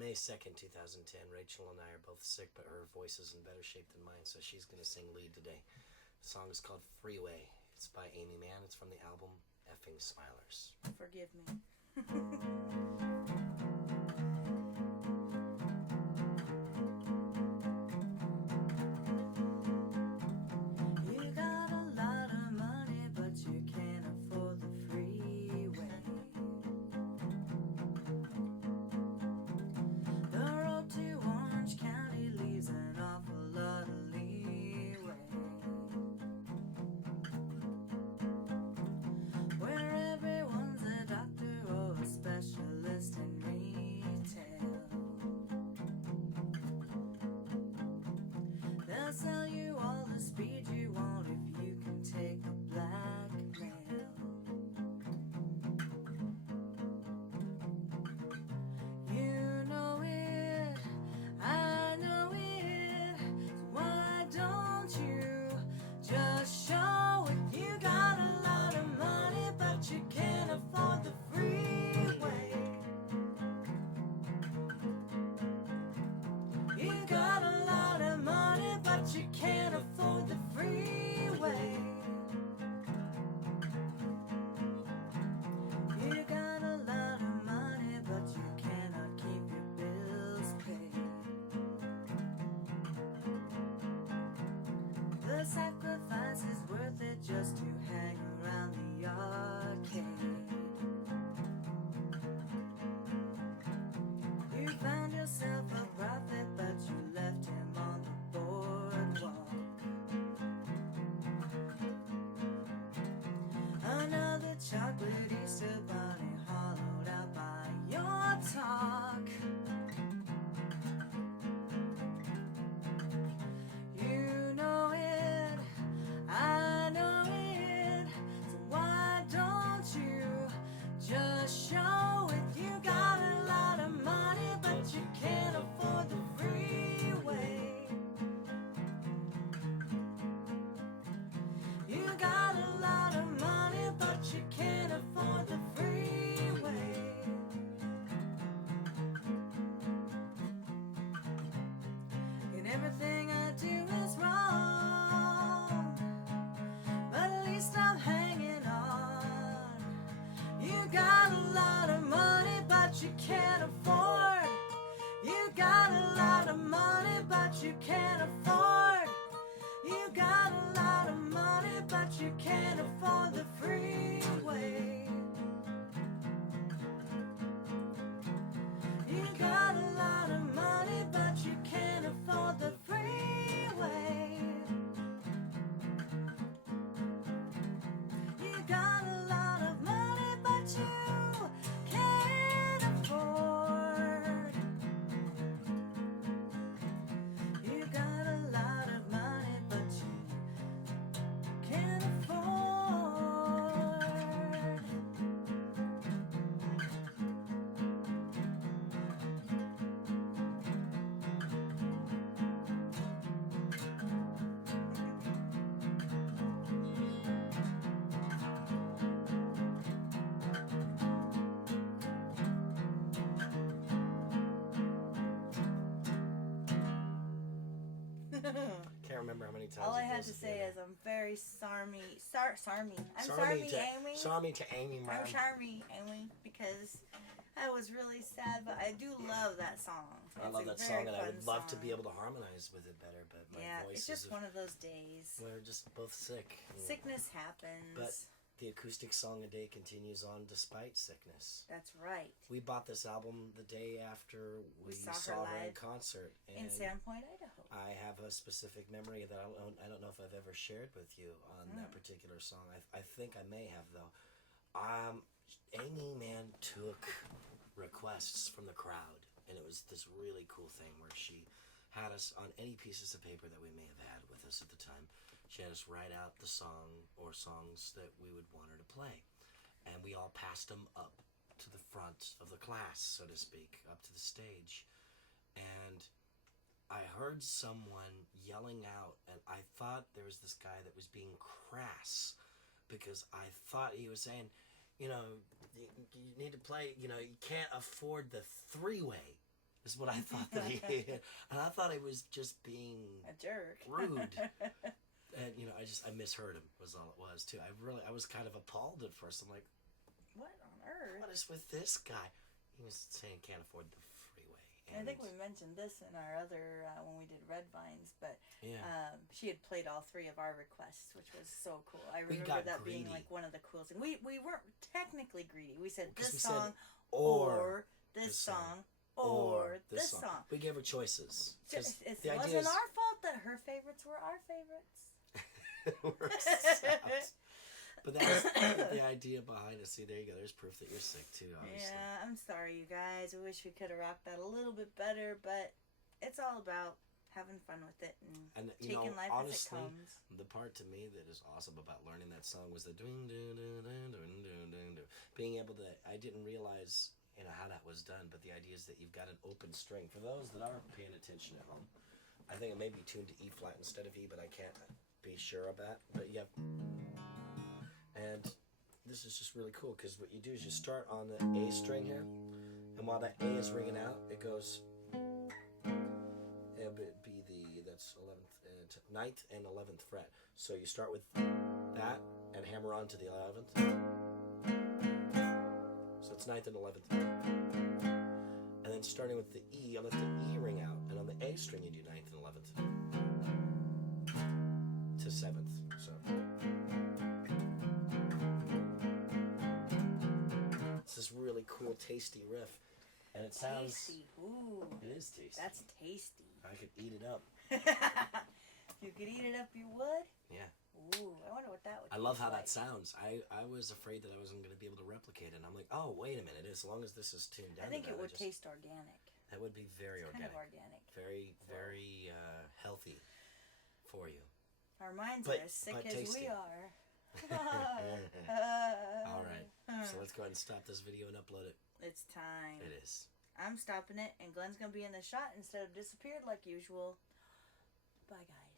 May 2nd, 2010. Rachael and I are both sick, but her voice is in better shape than mine, so she's going to sing lead today. The song is called Freeway. It's by Aimee Mann. It's from the album Effing Smilers. Forgive me. You got a lot of money, but you can't afford the freeway. The road to Orange County leaves an awful lot of leeway, where everyone's a doctor or a specialist in retail. They'll sell you all the speed you want if you can take the blackmail. You know it, I know it, so why don't you just show it? You got a lot of money, but you can't afford the freeway. You got a lot of money, but you can't afford the freeway. You got a lot of money, but you cannot keep your bills paid. The sacrifice is worth it just to hang around the arcade. You found yourself a prophet, but you left him on the boardwalk. Another chocolate Easter bunny hollowed out by your talk. You know it, I know it, so why don't you just show it? You got a lot of money, but you can't afford the freeway. You got a lot of money, but you can't afford the freeway. And everything I do is wrong, but at least I'm hanging on. You got a lot of money, but you can't afford. You got a lot of money, but you can't afford. You got a lot of money, but you can't afford the freeway. You got a lot of money, but you can't afford the freeway. You got a lot of money, but you can't afford. You got a lot of money, but you can't afford. Can't remember how many times. All I it had goes to at the say end. is I'm very sorry. I'm sorry, Aimee. Sorry to Aimee Mann. I'm sorry, Aimee, because I was really sad, but I do love that song. I love that song, and I would love to be able to harmonize with it better, but my voice it's just one of those days. We're just both sick. Sickness happens. But the acoustic song a day continues on despite sickness. That's right. We bought this album the day after we saw her in concert. In Sandpoint, Idaho. I have a specific memory that I don't know if I've ever shared with you on that particular song. I think I may have, though. Aimee Mann took requests from the crowd, and it was this really cool thing where she had us on any pieces of paper that we may have had with us at the time. She had us write out the song or songs that we would want her to play, and we all passed them up to the front of the class, so to speak, up to the stage. And I heard someone yelling out, and I thought there was this guy that was being crass, because I thought he was saying, you know, you need to play, you know, you can't afford the three-way. Is what I thought that he and I thought he was just being A jerk. rude. And I misheard him was all it was too. I was kind of appalled at first. I'm like, What on earth? what is with this guy? He was saying can't afford the freeway. I think we mentioned this in our other when we did Red Vines, but yeah. she had played all 3 of our requests, which was so cool. I We remember got that being greedy. like one of the coolest. And we weren't technically greedy. We said 'Cause this we said, song or this this song song, or this song. We gave her choices. So 'Cause it the idea wasn't is- our fault that her favorites were our favorites. Works out. But that's the idea behind it. See, there you go. There's proof that you're sick too, obviously. Yeah, I'm sorry, you guys. I wish we could have rocked that a little bit better, but it's all about having fun with it and taking life honestly, as it comes. the part to me that is awesome about learning that song was the doing, doing, doing, doing, doing, doing, doing, doing. Being able to, I didn't realize, how that was done, but the idea is that you've got an open string. For those that aren't paying attention at home, I think it may be tuned to E flat instead of E, but I can't be sure of that. But you have, and this is just really cool because what you do is you start on the A string here, and while that A is ringing out, it goes. It'll be that's 11th, 9th and 11th fret. So you start with that and hammer on to the 11th. So it's 9th and 11th. And then starting with the E, I'll let the E ring out, and on the A string you do 9th and 11th to 7th. So it's this really cool, tasty riff, and it sounds. Tasty. Ooh. It is tasty. That's tasty. I could eat it up. If you could eat it up, you would? Yeah. Ooh, I wonder what that would I love how like. that sounds. I was afraid that I wasn't going to be able to replicate it. And I'm like, oh, wait a minute. As long as this is tuned down, I think to it that, would taste organic. That would be very It's organic. kind of organic. Very, very healthy for you. Our minds But- are as sick but as tasty. we are. All right. So let's go ahead and stop this video and upload it. It's time. It is. I'm stopping it, and Glenn's going to be in the shot instead of disappeared like usual. Bye, guys.